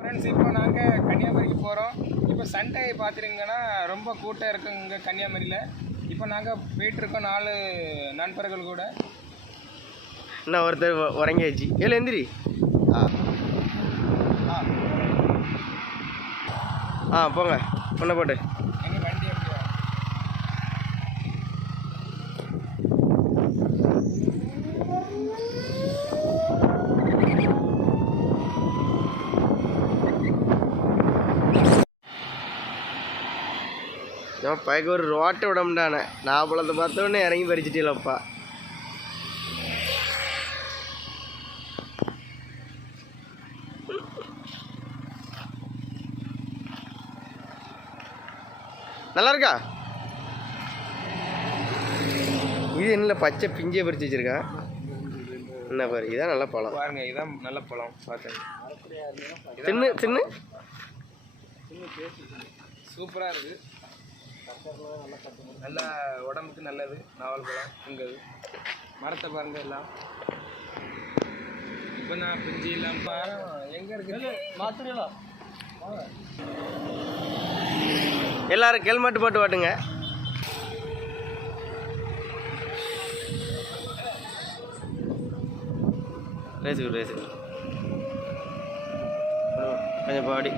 Friends, இப்போ நாங்கள் கன்னியாகுமரிக்கு போகிறோம். இப்போ சண்டே பார்த்துட்டிங்கன்னா ரொம்ப கூட்டம் இருக்குங்க இங்கே கன்னியாகுமரியில். இப்போ நாங்கள் போயிட்டுருக்கோம் 4 நண்பர்கள் கூட. இன்னும் ஒருத்தர் உறங்கியாச்சு. ஏழு எந்திரி. போங்க பொண்ணை போட்டு. எங்கள் வண்டி எப்படி நான் பைக்கு ஒரு ரோட்டை விட முடியானே. நான் பழத்தை பார்த்தோன்னே இறங்கி பறிச்சிட்டீங்களப்பா. நல்லா இருக்கா? இது என்ன பச்சை பிஞ்சே பறிச்சு வச்சிருக்கா? என்ன பாரு, இதான் நல்ல பழம் பாருங்க. இதான் நல்ல பழம். பார்த்தேன். தின்னு தின்னு சூப்பராக இருக்குது. நல்லா உடம்புக்கு நல்லது. நாவல் பழம் இங்கே மரத்தை பாருங்க எல்லாம். இப்போ நான் பிஞ்சு இல்லாமல் எங்கே இருக்குது மாத்திரலாம். எல்லாரும் ஹெல்மெட் போட்டு வாட்டுங்க. ரேசுக்கு ரேசுக்கு கொஞ்சம் பாடி.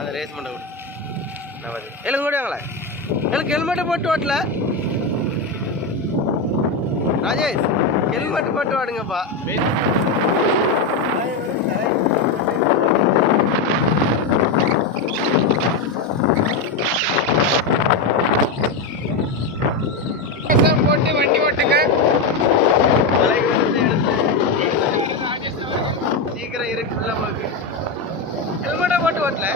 அந்த ரேஸ் பண்ண விடு. நான் வந்து எழுங்க முடியாங்களே. எனக்கு ஹெல்மெட்டை போட்டு வாட்டல ராஜேஷ். ஹெல்மெட் போட்டு வாடுங்கப்பா. போட்டு வண்டி ஓட்டுங்க. சீக்கிரம் இருக்குல்ல உங்களுக்கு. ஹெல்மெட்டை போட்டு ஓட்டல.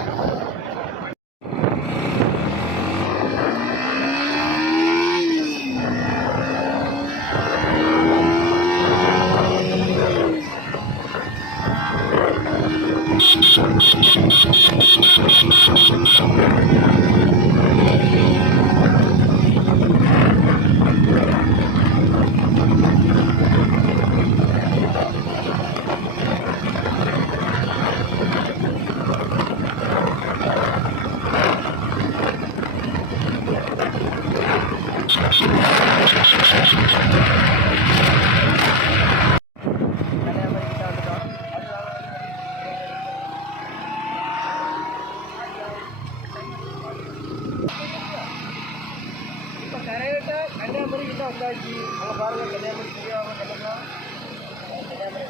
கன்னியாகுமரி கிட்ட வந்தாச்சு. அங்கே பாருங்கள், கன்னியாகுமரி புரியாம கன்னியாகுமரி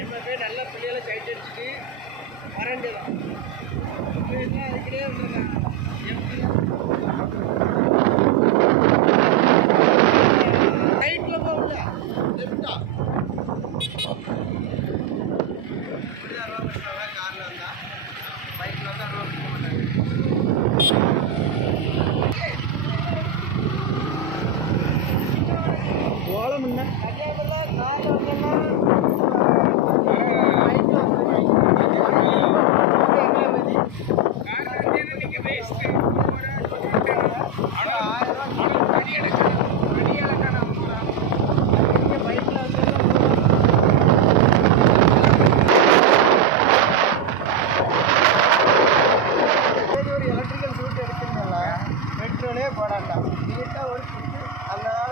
என்னவே நல்ல பிள்ளைகளை சைட் அடிச்சுட்டு வரண்டியதான் அதுக்கிட்டே வந்துருக்காங்க. ரைட்டில் போகல, லெஃப்டா காரில் வந்தா. பைக்கில் வந்தால் ரோடு போக மாட்டாங்க. ஓலம் இல்லை கன்னியாகுமரியில் காரில் வந்தோம்னா எலக்ட்ரிக்கல் சூட் எடுத்துருந்தால பெட்ரோலே போடாண்டா. நீட்டாக ஒரு சுற்று அதனால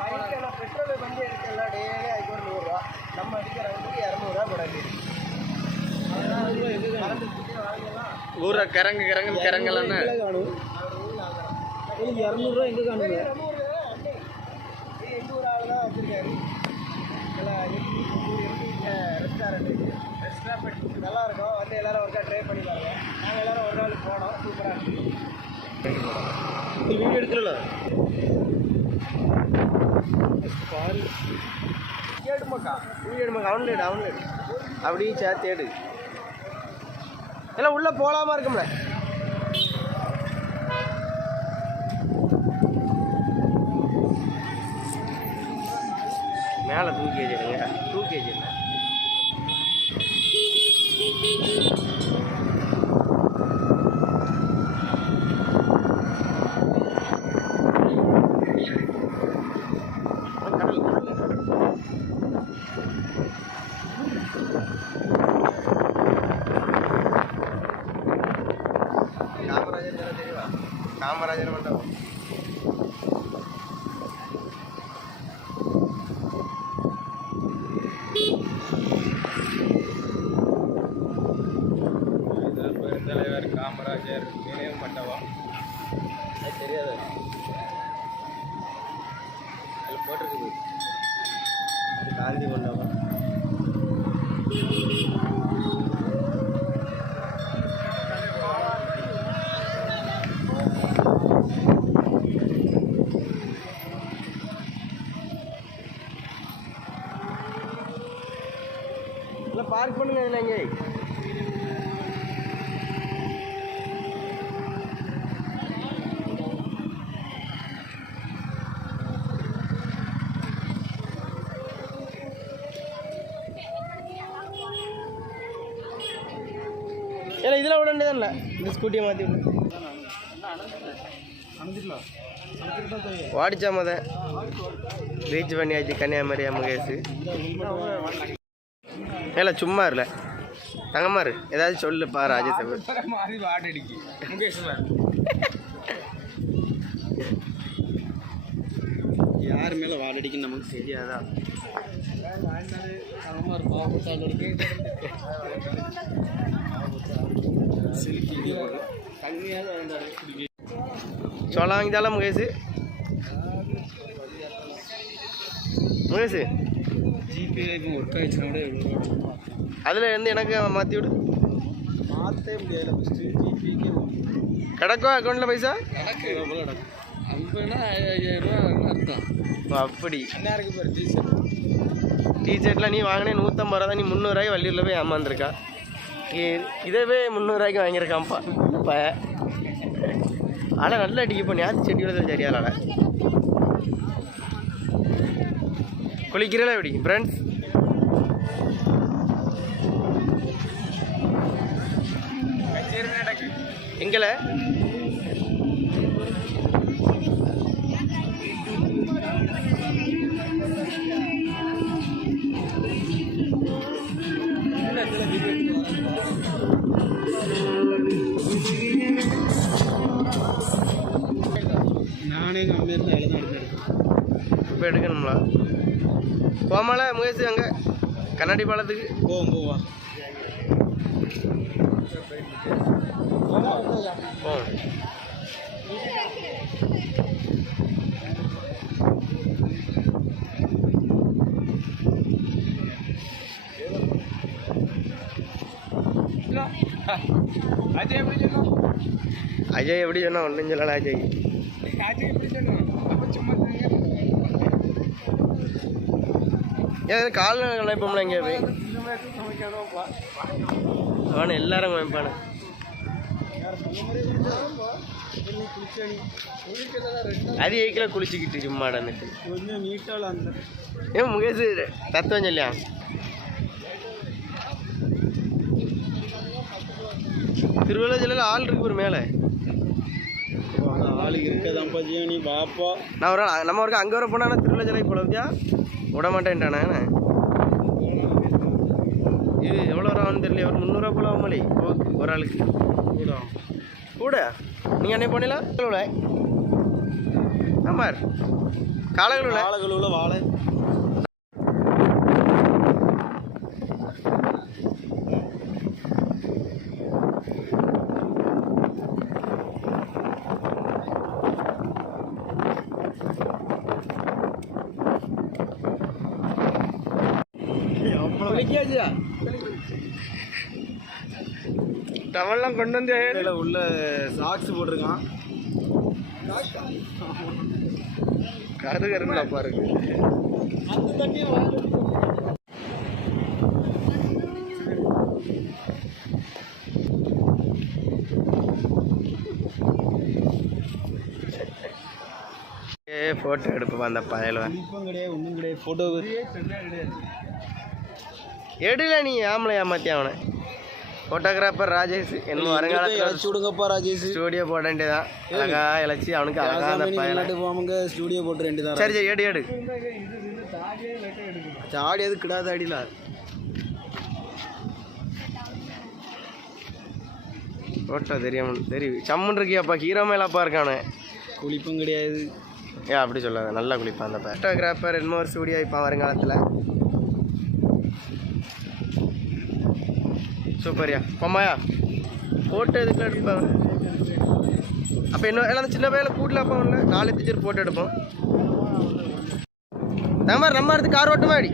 பைக்கில் பெட்ரோல் வண்டி எடுக்கல டெய்லி அதுக்கு ஒரு 100 ரூபா. நம்ம அடிக்கிற வண்டிக்கு 200 ரூபா போடாது. ஊரை கிறங்கு கிறங்கு கிறங்கலான்னு காணும். 200 ரூபா எங்கே காணுங்க? எங்கள் ஊர் ஆள் தான் வச்சுருக்காரு. ரெஸ்டாரண்ட் நல்லாயிருக்கும். வந்து எல்லோரும் ஒருக்கா ட்ரை பண்ணி பாருங்க. நாங்கள் எல்லோரும் ஒரு நாள் போனோம். சூப்பராக இருக்குது. வீடியோ எடுத்துடலாம். கேடுமாக்கா வீடியோ எடுமாக்கா. அவன்லேடு அப்படியே சேர்த்து எடு. எல்லாம் உள்ளே போகலாமா இருக்கும்ல. மேலே தூக்கி வச்சுடுங்க. தூக்கி வச்சுருங்க. காமராஜர் மண்டபம். பெருந்தலைவர் காமராஜர் நினைவு மண்டபம். அது தெரியாது, அதில் போட்டிருக்குது. அது காந்தி மண்டபம். இல்லை பார்க் பண்ணுங்க இதில் இங்கே. இல்லை இதில் விட வேண்டியதான் இல்லை, இந்த ஸ்கூட்டியை மாற்றி விட வாடிச்சா மத ரீச் பண்ணியாச்சு கன்னியாகுமரி முகேஷ். இல்லை சும்மா இல்லை தங்கம்மாரு ஏதாச்சும் சொல்லு பா ராஜேஷ். மாதிரி வாட் அடிக்கு முகேஷ் யார் மேலே வாடடிக்குன்னு நமக்கு தெரியாதா? சோளம் வாங்கிதால முகேஷ். முகேஷ் ஜிபே ஒர்க் ஆயிடுச்சுன்னா அதில் இருந்து எனக்கு மாற்றி விடு. மாற்றவே முடியாது, ஃபஸ்ட்டு ஜிபேக்கே கிடக்கோ அக்கௌண்ட்டில் பைசா கிடக்கும். 50,000 அர்த்தம். அப்படி என்ன இருக்கு பாரு டிஷர்ட். டிஷர்ட்லாம் நீ வாங்கினே 150 ரூபா தான், நீ 300 ரூபாய்க்கு வள்ளியூரில் போய் ஏமாந்துருக்கா. இதவே 300 ரூபாய்க்கு வாங்கியிருக்கான்ப்பா. இப்போ ஆனால் நல்லா அடிக்கப்போ ஞாத்து செடியோட சரியால குளிக்கிறல எப்படி ஃப்ரெண்ட்ஸ்? எங்களை நானே எங்கள் அம்மா இருந்தால் அதில் தான் எடுத்தேன். இப்போ எடுக்கணுங்களா? போமால முயற்சி அங்கே கண்ணாடி பாலத்துக்கு போவா அஜய் எப்படி சொன்னோம்? அஜய் எப்படி சொன்னா ஒன்றும் சொல்லலை. அஜய் அஜய் எப்படி சொன்னோம்? அப்போ சும்மா ஏன் கால் நினைப்போம்ல இங்கே போய் அவனை எல்லாரும் வைப்பானு. அது ஏக்கில் குளிச்சுக்கிட்டு சும்மாடன்னுட்டு கொஞ்சம் நீட்டாக அந்த ஏன் முகேஷ் தத்துவம் சொல்லியா? திருவள்ளுவர் ஜில்லையில் ஆள் இருக்கு ஒரு மேலே. ஆள் இருக்கதான்ப்பா ஜியானி பாப்பா. நான் ஒரு நம்ம ஒரு அங்கே வர போனா திருவள்ளுவர் ஜில்லை போலவியா விட மாட்டேன்ட்டானே. இது எவ்வளோ ஆகும்னு தெரியல. ஒரு 300 போல ஆகுமலே ஒரு ஆளுக்கு கூட. நீங்கள் என்ன பண்ணல கழுவுல? ஆமாம் காலகழுவுல காலகழுவுல வாழை குளிக்காச்சியா டவல்லாம் கொண்டு வந்து உள்ள சாக்ஸ் போட்டிருக்கான். கரு கருங்களா பாருங்க. ஃபோட்டோ எடுப்போம் அந்த பயலுவன். இப்போ கிடையாது ஒன்றும் கிடையாது. ஃபோட்டோ எடுல நீ ஆமலை ஏமாத்தி அவனை. ஃபோட்டோகிராஃபர் ராஜேஷ் என்ன வருங்காலத்தில் இழைச்சி விடுங்கப்பா ராஜேஷ். ஸ்டூடியோ போட வேண்டியதான். அழகா இழைச்சி அவனுக்கு அழகா அந்த பயலை போவாங்க. ஸ்டூடியோ போட்டு வேண்டியதான். சரி சரி எடு எடு. சாடி அது கிடாத அடியில ஃபோட்டோ தெரியும் சம்மன் இருக்கியாப்பா ஹீரோ மேலாப்பா இருக்கானே. குளிப்பும் கிடையாது. ஏன் அப்படி சொல்லாத, நல்லா குளிப்பான் அந்த ஃபோட்டோகிராஃபர். இன்னும் ஒரு ஸ்டூடியோ வைப்பான் வருங்காலத்தில். சூப்பர்யா பொம்மாயா ஃபோட்டோ எதுக்குலாம் எடுப்பாங்க. அப்போ இன்னும் எல்லாம் சின்ன பையில கூட்டலாப்பா ஒன்று 4 டீச்சர் ஃபோட்டோ எடுப்போம். நம்ம எடுத்து கார் ஓட்டுமா அடி.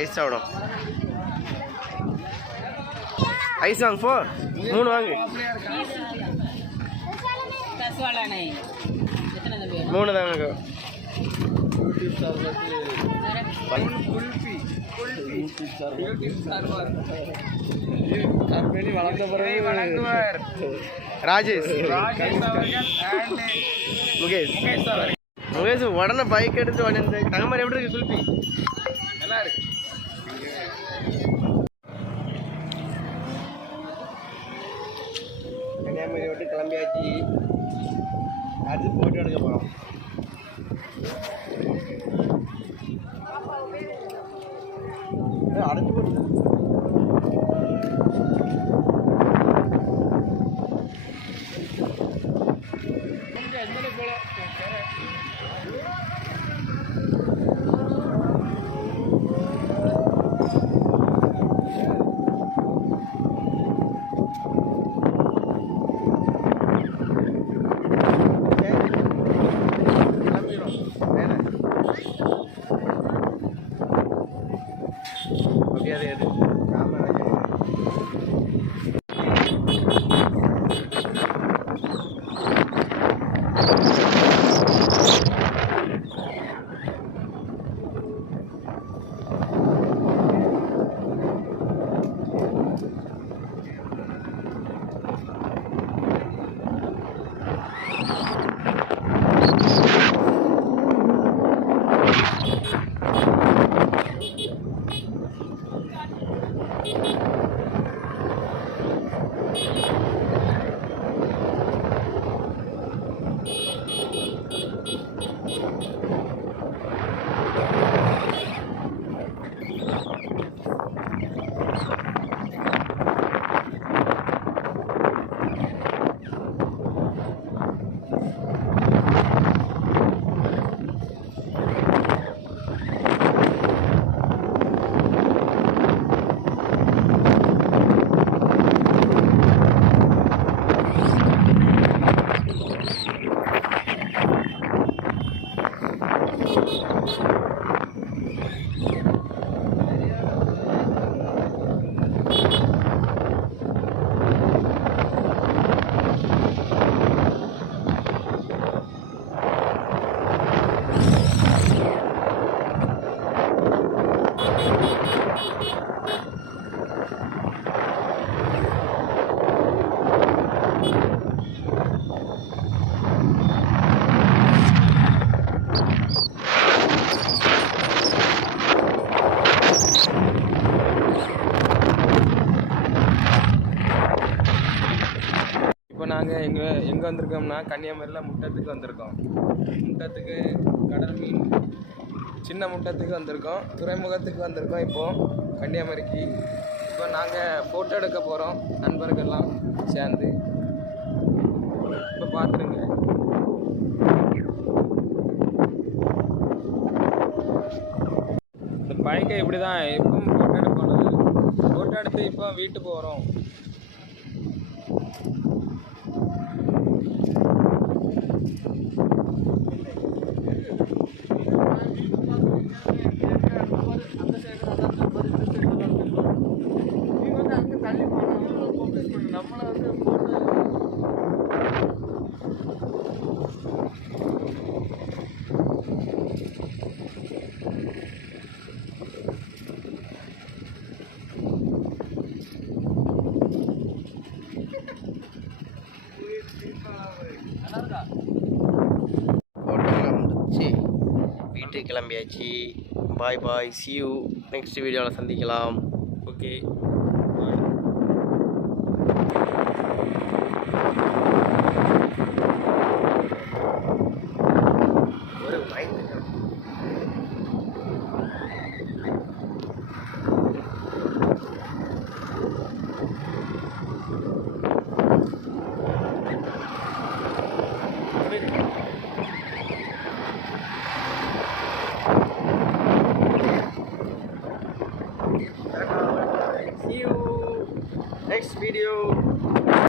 ஐஸ் சாப்பிடும். ஐஸ் வாங்க போ, 3 வாங்கு. 3 தான் எனக்கு. ராஜேஷ் முகேஷ் உடனே பைக் எடுத்து உடனே தங்கமாரி எப்படி இருக்கு குல்பி? நல்லா இருக்கு. கன்னியாகுமரி விட்டு கிளம்பியாச்சு. அடுத்து போட்டோ எடுக்க போகிறோம். அடுத்து போட்டு நாங்கள் எங்கே வந்திருக்கோம்னா கன்னியாகுமரியில் முட்டத்துக்கு வந்திருக்கோம். முட்டத்துக்கு கடல் மீன் சின்ன முட்டத்துக்கு வந்திருக்கோம். துறைமுகத்துக்கு வந்திருக்கோம். இப்போது கன்னியாகுமரிக்கு இப்போ நாங்கள் ஃபோட்டோ எடுக்க போகிறோம் நண்பர்கள்லாம் சேர்ந்து. இப்போ பார்த்துருங்க. இந்த பைக்கை இப்படி தான் எப்பவும் ஃபோட்டோ எடுக்கணும். ஃபோட்டோ எடுத்து இப்போ வீட்டு போகிறோம். வீட்டுக்கு கிளம்பியாச்சு. பாய் பாய், see you நெக்ஸ்ட் வீடியோவில் சந்திக்கலாம். ஓகே.